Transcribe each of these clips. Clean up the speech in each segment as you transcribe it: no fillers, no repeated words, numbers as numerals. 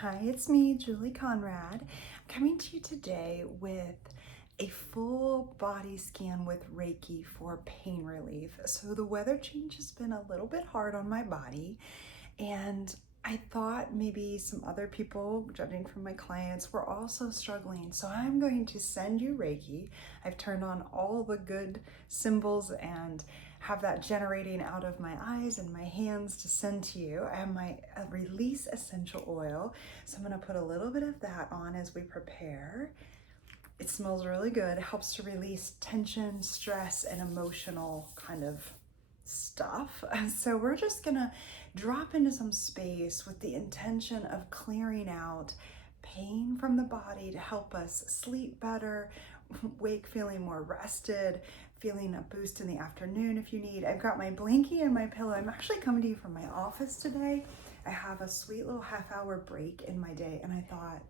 Hi, it's me, Julie Conrad. I'm coming to you today with a full body scan with Reiki for pain relief. So the weather change has been a little bit hard on my body, and I thought maybe some other people, judging from my clients, were also struggling. So I'm going to send you Reiki. I've turned on all the good symbols and have that generating out of my eyes and my hands to send to you. I have my release essential oil. So I'm going to put a little bit of that on as we prepare. It smells really good. It helps to release tension, stress, and emotional kind of stuff. So we're just gonna drop into some space with the intention of clearing out pain from the body to help us sleep better, wake feeling more rested, feeling a boost in the afternoon if you need. I've got my blankie and my pillow. I'm actually coming to you from my office today. I have a sweet little half-hour break in my day, and I thought,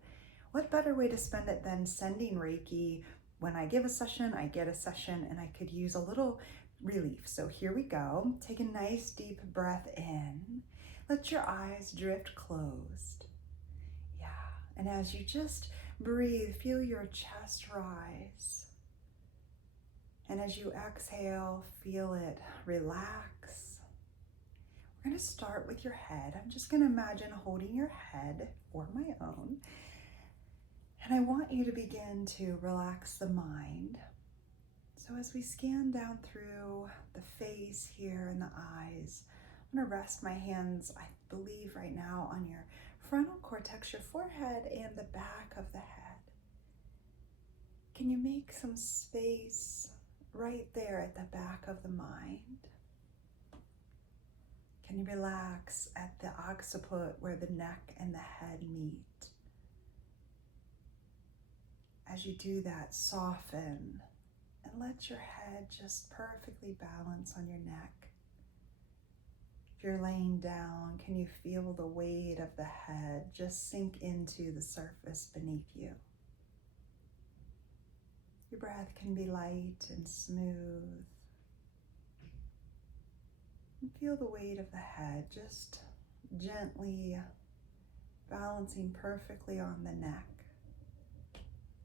what better way to spend it than sending Reiki? When I give a session, I get a session, and I could use a little relief. So here we go. Take a nice deep breath in. Let your eyes drift closed. Yeah, and as you just breathe, feel your chest rise. And as you exhale, feel it relax. We're going to start with your head. I'm just going to imagine holding your head or my own. And I want you to begin to relax the mind. So as we scan down through the face here and the eyes, I'm going to rest my hands, I believe right now, on your frontal cortex, your forehead, and the back of the head. Can you make some space right there at the back of the mind? Can you relax at the occiput where the neck and the head meet? As you do that, soften and let your head just perfectly balance on your neck. If you're laying down, can you feel the weight of the head just sink into the surface beneath you? Your breath can be light and smooth. And feel the weight of the head just gently balancing perfectly on the neck.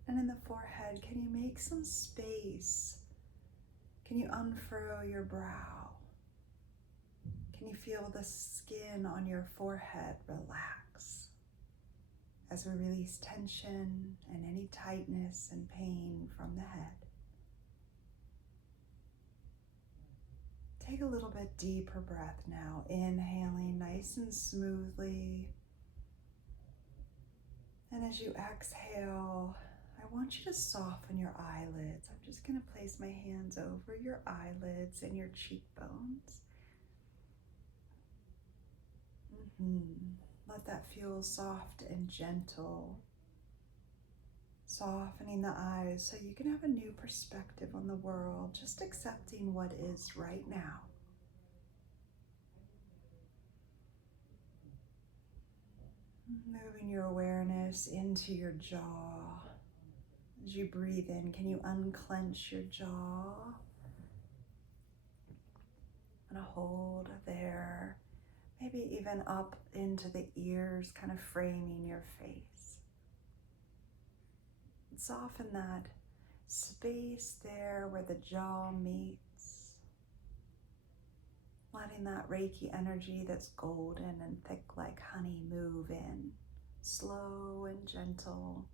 And in the forehead, can you make some space? Can you unfurrow your brow? Can you feel the skin on your forehead relax as we release tension and any tightness and pain from the head? Take a little bit deeper breath now, inhaling nice and smoothly. And as you exhale, I want you to soften your eyelids. I'm just going to place my hands over your eyelids and your cheekbones. Let that feel soft and gentle. Softening the eyes so you can have a new perspective on the world, just accepting what is right now. Moving your awareness into your jaw. As you breathe in, can you unclench your jaw? And hold there, maybe even up into the ears, kind of framing your face. And soften that space there where the jaw meets. Letting that Reiki energy that's golden and thick like honey move in, slow and gentle.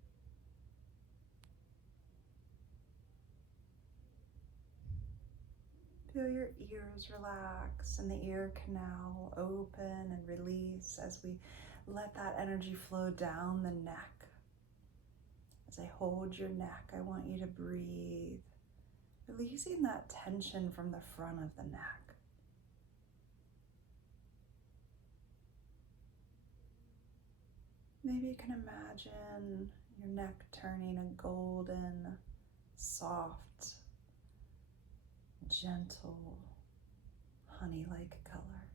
Feel your ears relax and the ear canal open and release as we let that energy flow down the neck. As I hold your neck, I want you to breathe, releasing that tension from the front of the neck. Maybe you can imagine your neck turning a golden, soft, gentle, honey-like color.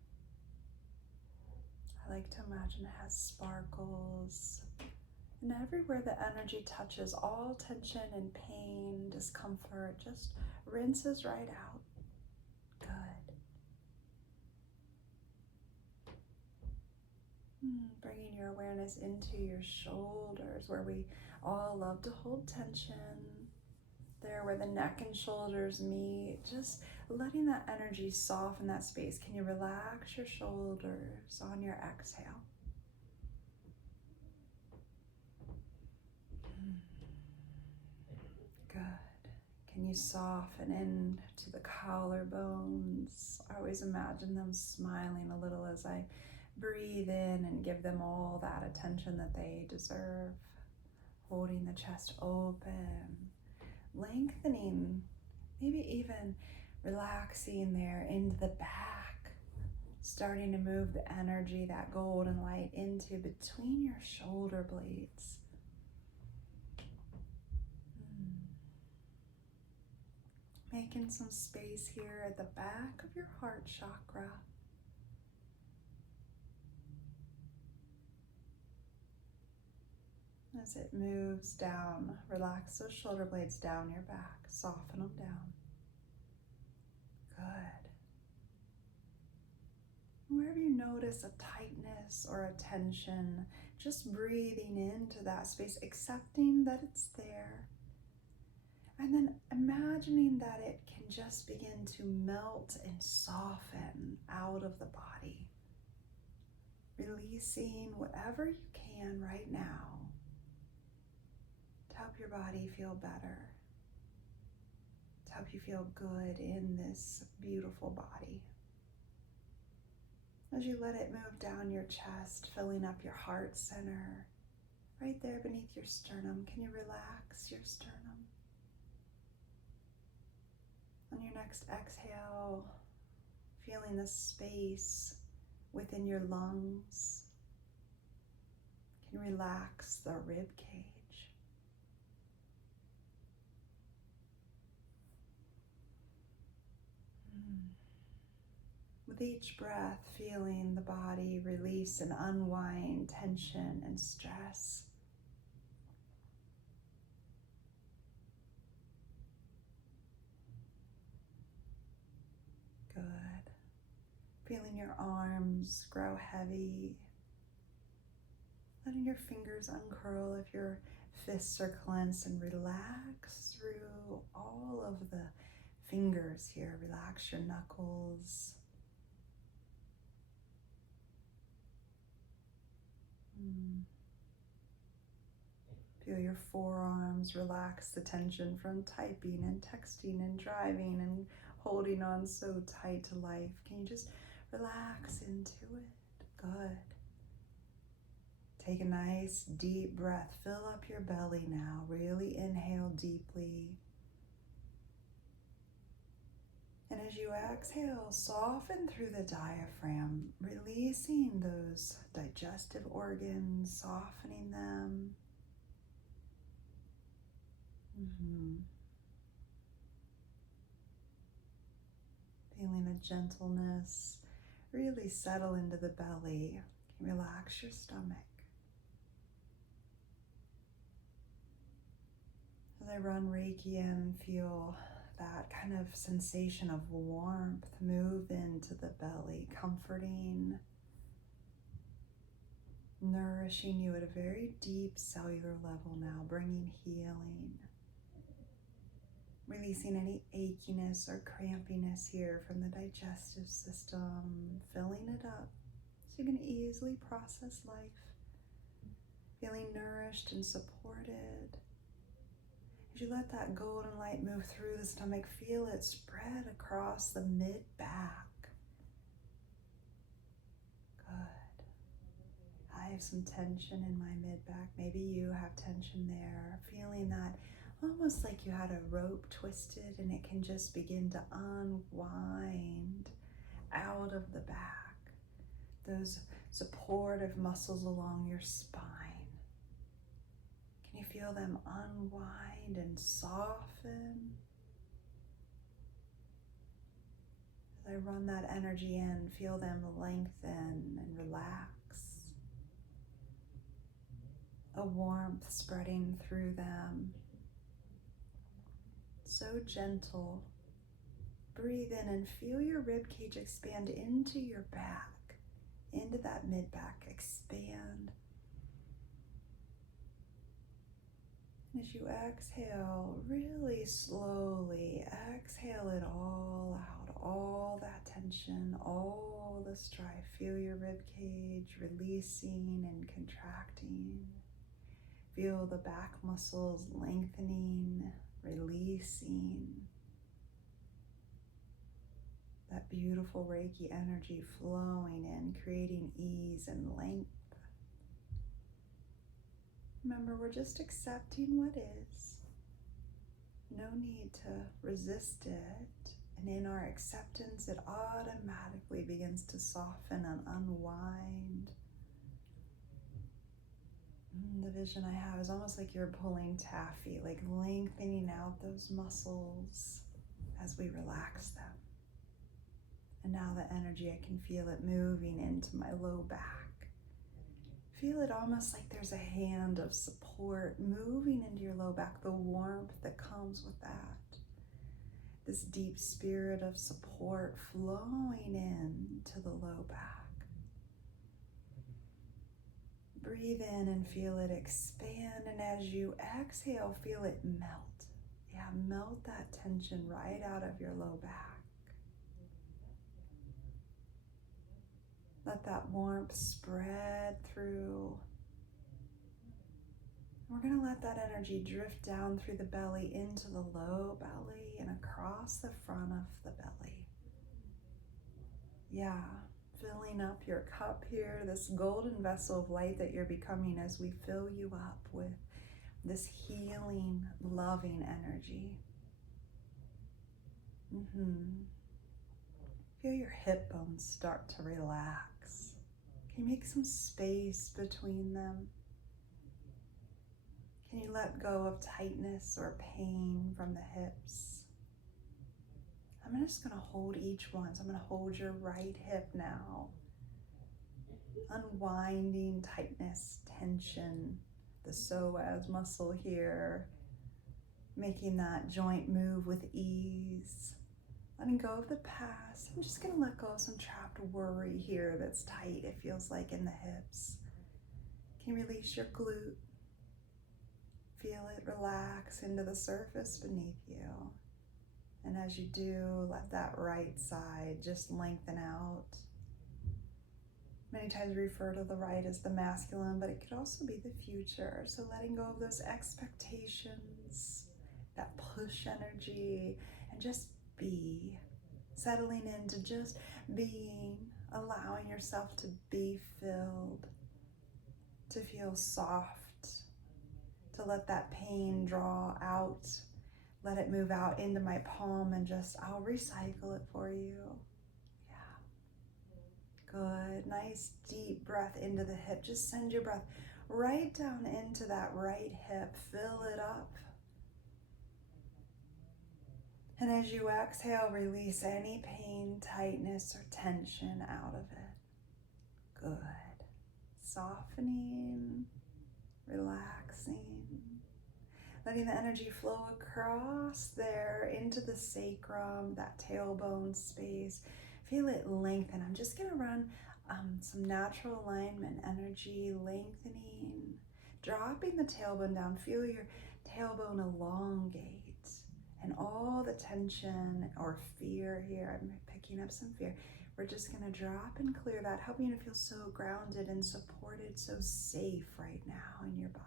I like to imagine it has sparkles, and everywhere the energy touches, all tension and pain, discomfort, just rinses right out. Good. Bringing your awareness awareness into your shoulders, where we all love to hold tension. There where the neck and shoulders meet, just letting that energy soften that space. Can you relax your shoulders on your exhale? Good. Can you soften into the collarbones? I always imagine them smiling a little as I breathe in and give them all that attention that they deserve. Holding the chest open, lengthening, maybe even relaxing there into the back, starting to move the energy, that golden light, into between your shoulder blades. Making some space here at the back of your heart chakra. As it moves down, relax those shoulder blades down your back, soften them down. Good. Wherever you notice a tightness or a tension, just breathing into that space, accepting that it's there, and then imagining that it can just begin to melt and soften out of the body, releasing whatever you can right now to help your body feel better, to help you feel good in this beautiful body. As you let it move down your chest, filling up your heart center, right there beneath your sternum, can you relax your sternum? On your next exhale, feeling the space within your lungs, can you relax the rib cage? With each breath, feeling the body release and unwind tension and stress. Good. Feeling your arms grow heavy. Letting your fingers uncurl if your fists are clenched, and relax through all of the fingers here. Relax your knuckles. Feel your forearms, relax the tension from typing and texting and driving and holding on so tight to life. Can you just relax into it? Good. Take a nice deep breath. Fill up your belly now. Really inhale deeply. And as you exhale, soften through the diaphragm, releasing those digestive organs, softening them. Feeling a gentleness really settle into the belly. Relax your stomach. As I run Reiki in, feel that kind of sensation of warmth move into the belly, comforting, nourishing you at a very deep cellular level now, bringing healing. Releasing any achiness or crampiness here from the digestive system, filling it up so you can easily process life. Feeling nourished and supported. As you let that golden light move through the stomach, feel it spread across the mid-back. Good. I have some tension in my mid-back. Maybe you have tension there. Feeling that almost like you had a rope twisted, and it can just begin to unwind out of the back. Those supportive muscles along your spine. Can you feel them unwind and soften? As I run that energy in, feel them lengthen and relax. A warmth spreading through them. So gentle. Breathe in and feel your rib cage expand into your back, into that mid-back. Expand. As you exhale, really slowly exhale it all out, all that tension, all the strife. Feel your rib cage releasing and contracting. Feel the back muscles lengthening, releasing. That beautiful Reiki energy flowing in, creating ease and length. Remember, we're just accepting what is. No need to resist it. And in our acceptance, it automatically begins to soften and unwind. The vision I have is almost like you're pulling taffy, like lengthening out those muscles as we relax them. And now the energy, I can feel it moving into my low back. Feel it almost like there's a hand of support moving into your low back, the warmth that comes with that. This deep spirit of support flowing into the low back. Breathe in and feel it expand, and as you exhale, feel it melt. Yeah, melt that tension right out of your low back. Let that warmth spread through. We're going to let that energy drift down through the belly into the low belly and across the front of the belly. Yeah, filling up your cup here, this golden vessel of light that you're becoming as we fill you up with this healing, loving energy. Feel your hip bones start to relax. Can you make some space between them? Can you let go of tightness or pain from the hips? I'm just going to hold each one. So I'm going to hold your right hip now. Unwinding tightness, tension, the psoas muscle here. Making that joint move with ease. Letting go of the past. I'm just going to let go of some trapped worry here that's tight, it feels like, in the hips. Can you release your glute? Feel it relax into the surface beneath you. And as you do, let that right side just lengthen out. Many times we refer to the right as the masculine, but it could also be the future. So letting go of those expectations, that push energy, and just be, settling into just being, allowing yourself to be filled, to feel soft, to let that pain draw out, let it move out into my palm, and just, I'll recycle it for you. Yeah. Good. Nice deep breath into the hip. Just send your breath right down into that right hip. Fill it up. And as you exhale, release any pain, tightness, or tension out of it. Good. Softening, relaxing. Letting the energy flow across there into the sacrum, that tailbone space. Feel it lengthen. I'm just going to run some natural alignment energy, lengthening, dropping the tailbone down. Feel your tailbone elongate. And all the tension or fear here, I'm picking up some fear. We're just going to drop and clear that, helping you to feel so grounded and supported, so safe right now in your body.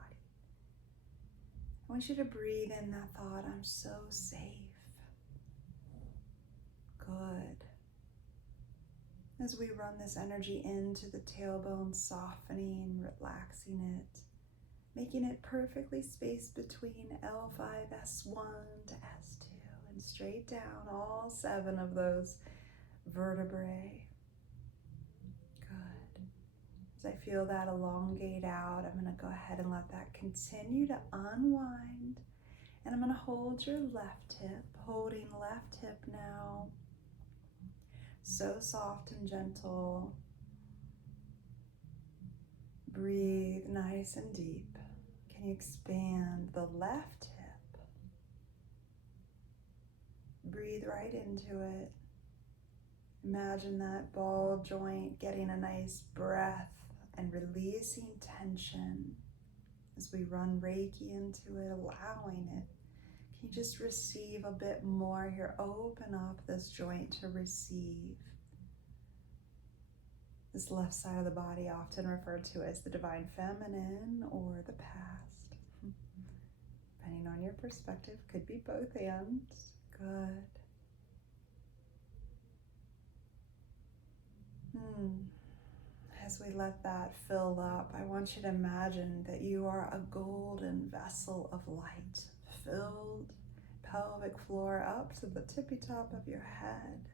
I want you to breathe in that thought, I'm so safe. Good. As we run this energy into the tailbone, softening, relaxing it, making it perfectly spaced between L5, S1 to S2, and straight down all 7 of those vertebrae. Good. As I feel that elongate out, I'm going to go ahead and let that continue to unwind. And I'm going to hold your left hip, holding left hip now. So soft and gentle. Breathe nice and deep. Can you expand the left hip? Breathe right into it. Imagine that ball joint getting a nice breath and releasing tension As we run Reiki into it, allowing it. Can you just receive a bit more here? Open up this joint to receive. This left side of the body, often referred to as the divine feminine or the past. Depending on your perspective, could be both and. Good. As we let that fill up, I want you to imagine that you are a golden vessel of light, filled pelvic floor up to the tippy top of your head.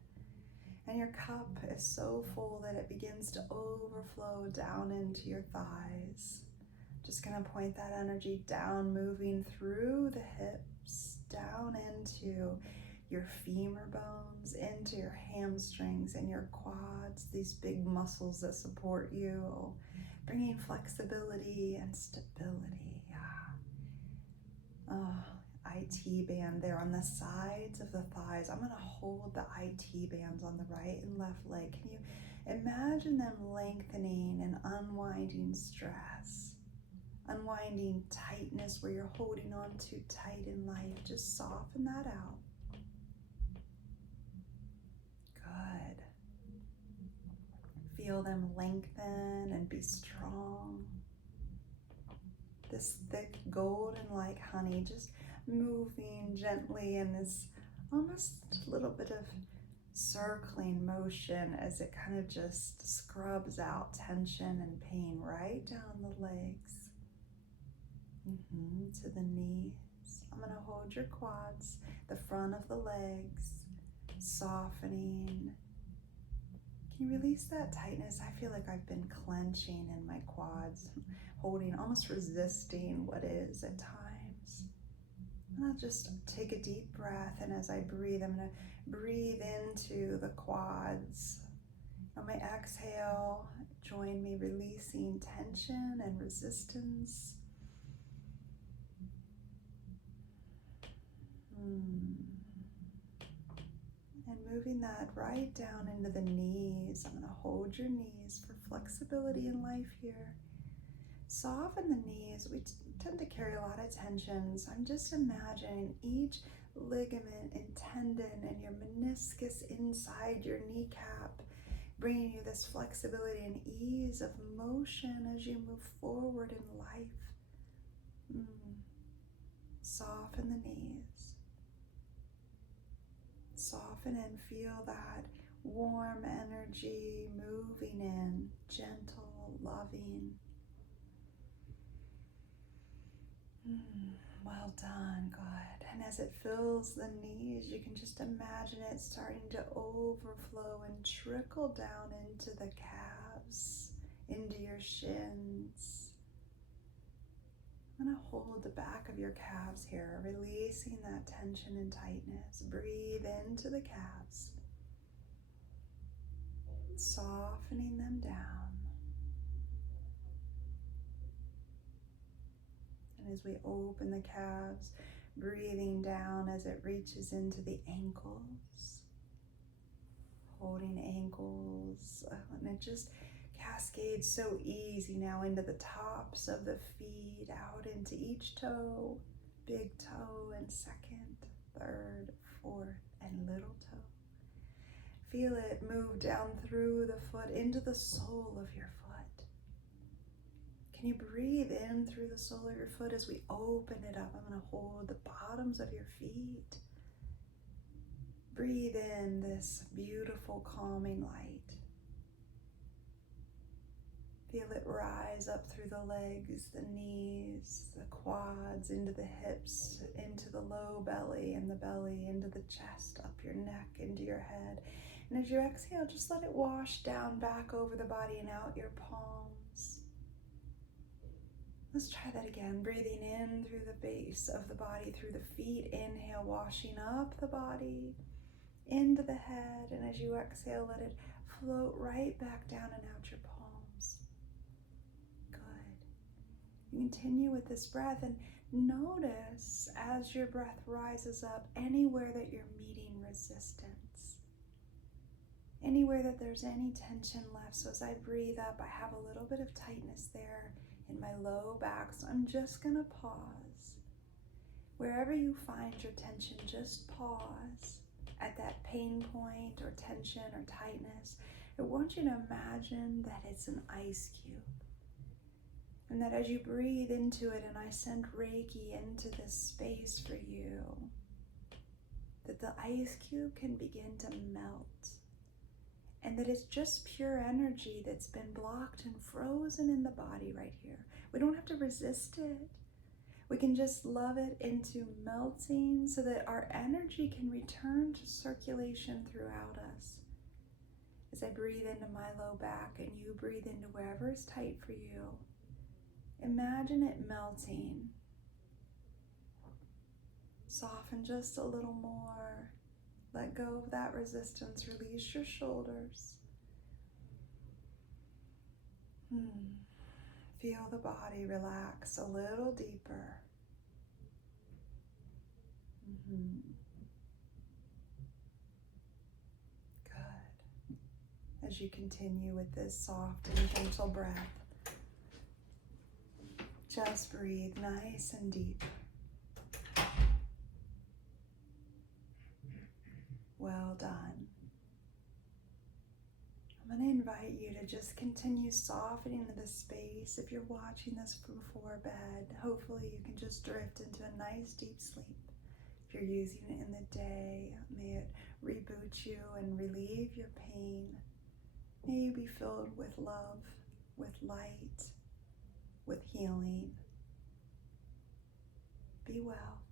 And your cup is so full that it begins to overflow down into your thighs. Just going to point that energy down, moving through the hips, down into your femur bones, into your hamstrings and your quads, these big muscles that support you, bringing flexibility and stability. IT band there on the sides of the thighs. I'm going to hold the IT bands on the right and left leg. Can you imagine them lengthening and unwinding stress, unwinding tightness where you're holding on too tight in life? Just soften that out. Good. Feel them lengthen and be strong. This thick golden like honey just moving gently in this almost a little bit of circling motion as it kind of just scrubs out tension and pain right down the legs, to the knees. I'm going to hold your quads, the front of the legs, softening. Can you release that tightness? I feel like I've been clenching in my quads, holding, almost resisting what is at times. And I'll just take a deep breath, and as I breathe, I'm going to breathe into the quads. On my exhale, join me releasing tension and resistance. And moving that right down into the knees. I'm going to hold your knees for flexibility in life here. Soften the knees. We tend to carry a lot of tensions. I'm just imagining each ligament and tendon and your meniscus inside your kneecap, bringing you this flexibility and ease of motion as you move forward in life. Soften the knees. Soften and feel that warm energy moving in, gentle, loving. Well done, good. And as it fills the knees, you can just imagine it starting to overflow and trickle down into the calves, into your shins. I'm going to hold the back of your calves here, releasing that tension and tightness. Breathe into the calves, softening them down. And as we open the calves, breathing down as it reaches into the ankles, holding ankles, and it just cascades so easy now into the tops of the feet, out into each toe, big toe and second, third, fourth, and little toe. Feel it move down through the foot into the sole of your foot. Can you breathe in through the sole of your foot as we open it up? I'm going to hold the bottoms of your feet. Breathe in this beautiful calming light. Feel it rise up through the legs, the knees, the quads, into the hips, into the low belly, and the belly, into the chest, up your neck, into your head. And as you exhale, just let it wash down back over the body and out your palms. Let's try that again. Breathing in through the base of the body, through the feet. Inhale, washing up the body, into the head. And as you exhale, let it float right back down and out your palms. Good. You continue with this breath and notice as your breath rises up anywhere that you're meeting resistance. Anywhere that there's any tension left. So as I breathe up, I have a little bit of tightness there. in my low back. So I'm just going to pause. Wherever you find your tension, just pause at that pain point or tension or tightness. I want you to imagine that it's an ice cube. And that as you breathe into it and I send Reiki into this space for you, that the ice cube can begin to melt. And that it's just pure energy that's been blocked and frozen in the body right here. We don't have to resist it. We can just love it into melting so that our energy can return to circulation throughout us. As I breathe into my low back and you breathe into wherever is tight for you, imagine it melting. Soften just a little more. Let go of that resistance. Release your shoulders. Feel the body relax a little deeper. Good. As you continue with this soft and gentle breath, just breathe nice and deep. Well done. I'm going to invite you to just continue softening the space. If you're watching this before bed, hopefully you can just drift into a nice deep sleep. If you're using it in the day, may it reboot you and relieve your pain. May you be filled with love, with light, with healing. Be well.